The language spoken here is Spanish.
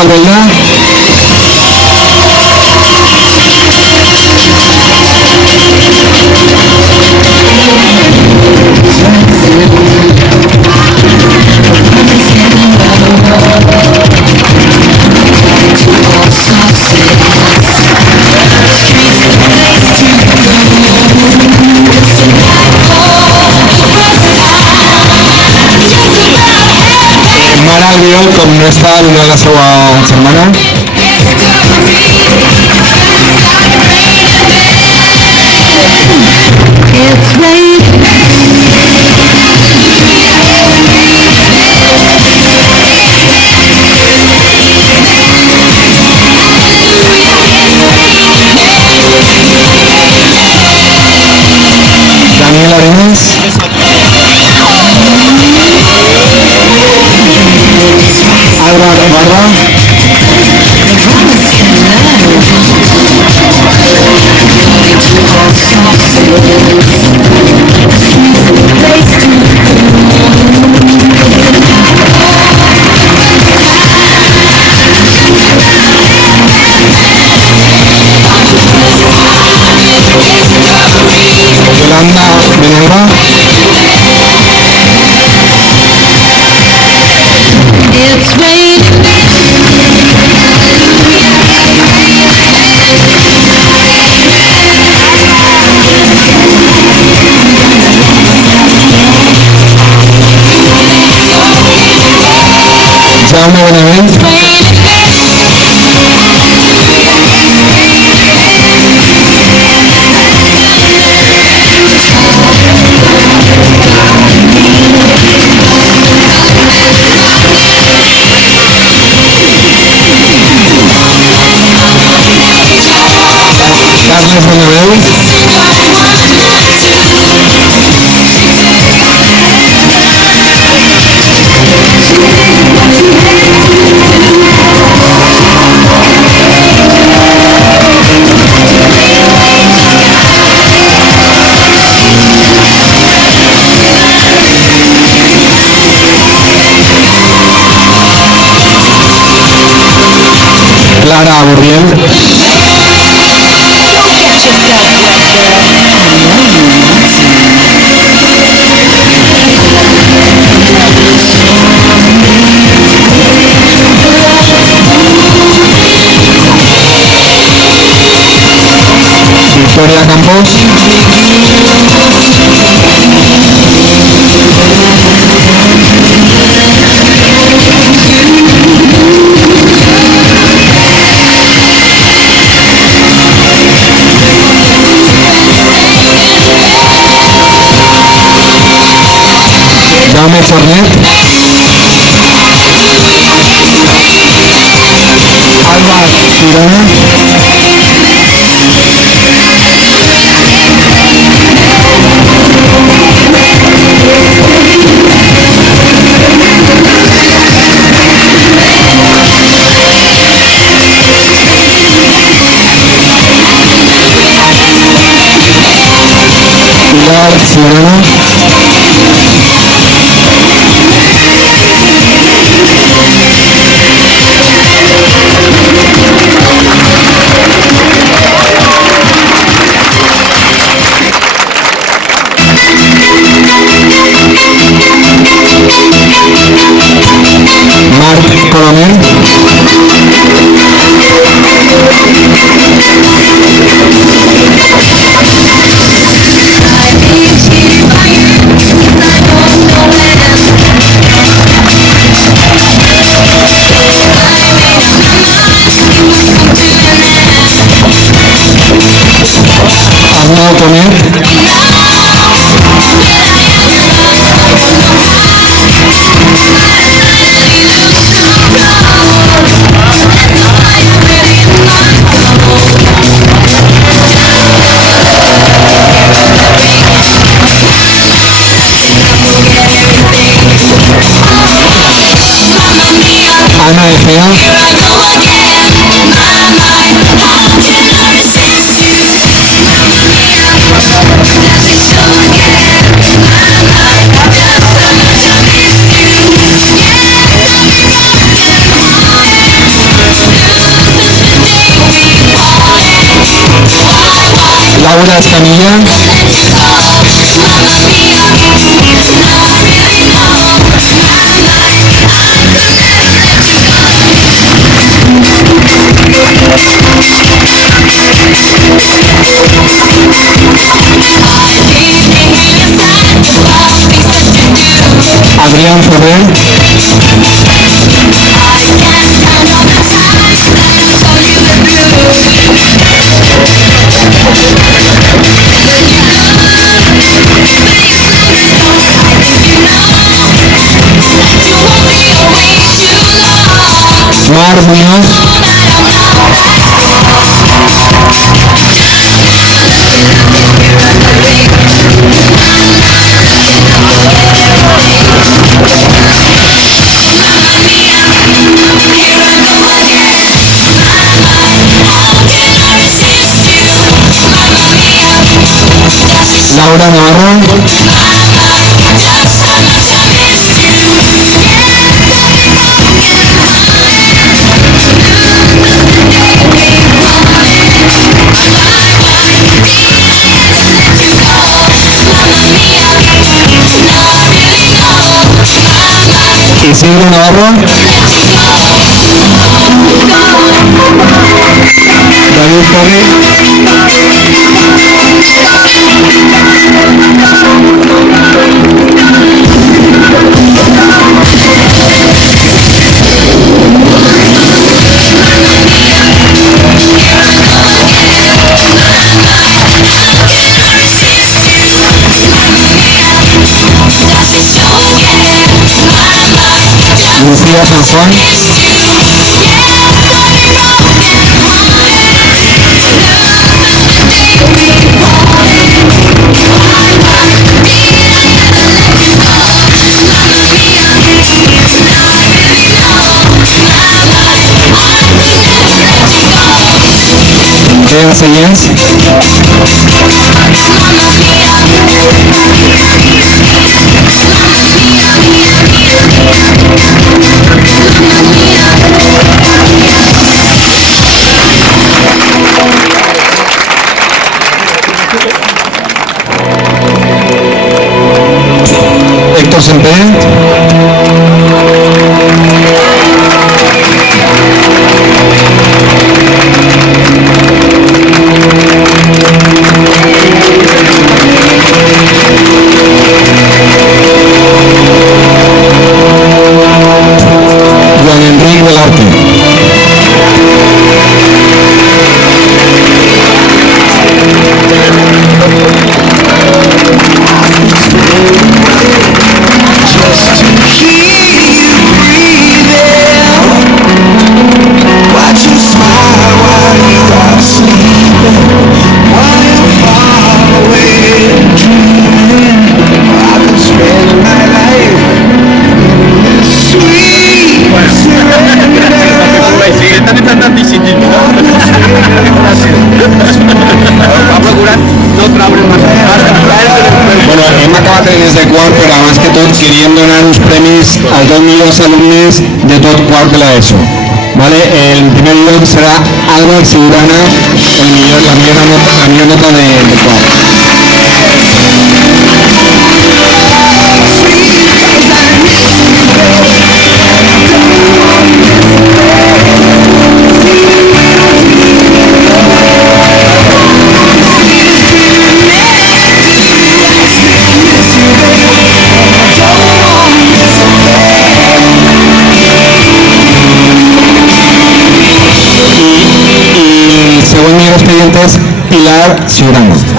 Albeida. Mara Albiol, com no està una de la seva germana. Daniel Arenas. Álvaro Barra. Yolanda Benalba. Jaume Benavent. Carles Benavent. Clara Burriel. Victoria Campos. Jaume Fornet. Alba Girona. Pilar Ciudadano. Marc Colomer. Arnau Tonet. Ana Egea. Laura Escamilla, Adrián Ferrer, Mar Muñoz, Laura Navarro, Isidro Navarro, David Perry, Lucía San Juan, Bea Sellens, Héctor Semper, Juan Enrique Velarte, Bueno, hem acabat des de quart, però abans que tot queríem donar uns premis als dos millors alumnes de tot quart de l'ESO. Vale? El primer lloc serà Alba Ciurana, la millor nota de quart. Y el segundo expediente es Pilar Ciurana.